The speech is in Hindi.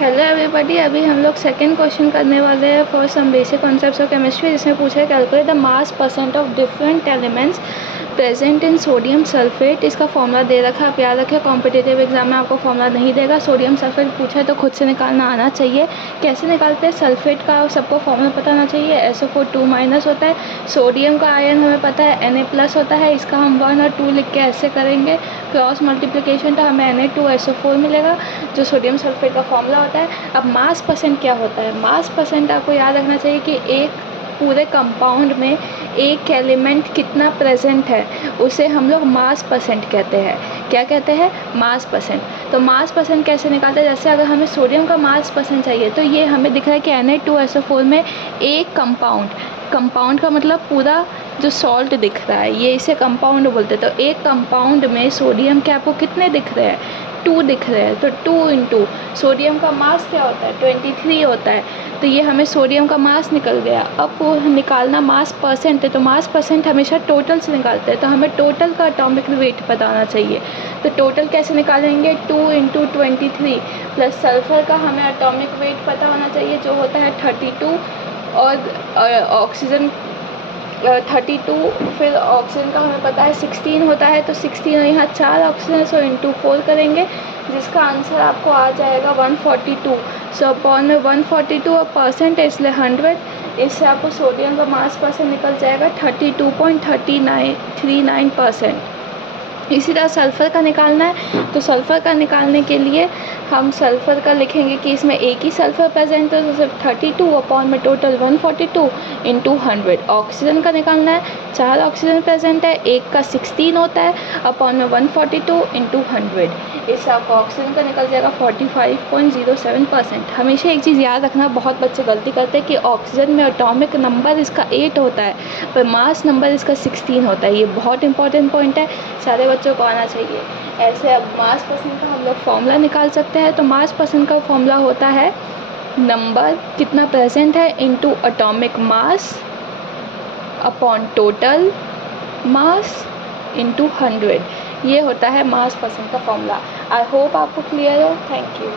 हेलो एवरीबॉडी, अभी हम लोग सेकंड क्वेश्चन करने वाले हैं for some basic concepts of chemistry, जिसमें पूछा है calculate the mass percent of different elements present in sodium sulphate. इसका फॉर्मूला दे रखा है, आप याद रखें कॉम्पिटिटिव एग्जाम में आपको फॉर्मूला नहीं देगा। सोडियम सल्फेट पूछा है तो खुद से निकालना आना चाहिए। कैसे निकालते हैं सल्फेट का सबको फॉर्मूला पता होना चाहिए। SO4 2- होता है। सोडियम का आयन हमें पता है Na+ होता है, इसका हम 1 और 2 लिख के ऐसे करेंगे क्रॉस मल्टीप्लिकेशन, तो हमें Na2SO4 मिलेगा जो सोडियम सल्फेट का फॉर्मूला होता है। अब मास परसेंट क्या होता है? मास परसेंट आपको याद रखना चाहिए कि एक पूरे कंपाउंड में एक एलिमेंट कितना प्रेजेंट है उसे हम लोग मास परसेंट कहते हैं। क्या कहते हैं? मास परसेंट। तो मास परसेंट कैसे निकालते हैं? जैसे अगर हमें सोडियम का मास परसेंट चाहिए तो ये हमें दिख रहा है कि Na2SO4 में एक कंपाउंड का मतलब पूरा जो सॉल्ट दिख रहा है, ये इसे कंपाउंड बोलते हैं। तो एक कंपाउंड में सोडियम के आपको कितने दिख रहे हैं? 2 दिख रहे हैं। तो 2 इंटू सोडियम का मास क्या होता है? 23 होता है। तो ये हमें सोडियम का मास निकल गया। अब वो निकालना मास परसेंट है, तो मास परसेंट हमेशा टोटल से निकालते हैं, तो हमें टोटल का एटॉमिक वेट पता होना चाहिए। तो टोटल कैसे निकालेंगे? 2 इंटू 23 प्लस सल्फर का हमें एटॉमिक वेट पता होना चाहिए जो होता है 32, और ऑक्सीजन 32, फिर ऑक्सीजन का हमें पता है 16 होता है, तो 16 और यहाँ 4 ऑक्सीजन, सो इंटू 4 करेंगे जिसका आंसर आपको आ जाएगा 142। सो अपॉन में 142 और परसेंट है इसलिए 100। इससे आपको सोडियम का मास परसेंट निकल जाएगा 32.39%। इसी तरह सल्फ़र का निकालना है, तो सल्फ़र का निकालने के लिए हम सल्फ़र का लिखेंगे कि इसमें एक ही सल्फ़र प्रेजेंट है, तो सिर्फ 32 अपॉन में टोटल 142 इंटू 100। ऑक्सीजन का निकालना है, 4 ऑक्सीजन प्रेजेंट है, एक का 16 होता है, अपॉन में 142 इंटू 100। इससे आपको ऑक्सीजन का निकल जाएगा 45.07%। हमेशा एक चीज़ याद रखना, बहुत बच्चे गलती करते हैं कि ऑक्सीजन में एटॉमिक नंबर इसका 8 होता है पर मास नंबर इसका 16 होता है। ये बहुत इंपॉर्टेंट पॉइंट है, सारे बच्चों को आना चाहिए। ऐसे अब मास परसेंट का हम लोग फॉर्मूला निकाल सकते हैं। तो मास परसेंट का फॉर्मूला होता है नंबर कितना प्रेजेंट है into atomic mass upon total mass into 100। ये होता है मास परसेंट का फॉर्मूला। आई होप आपको क्लियर हो। Thank you.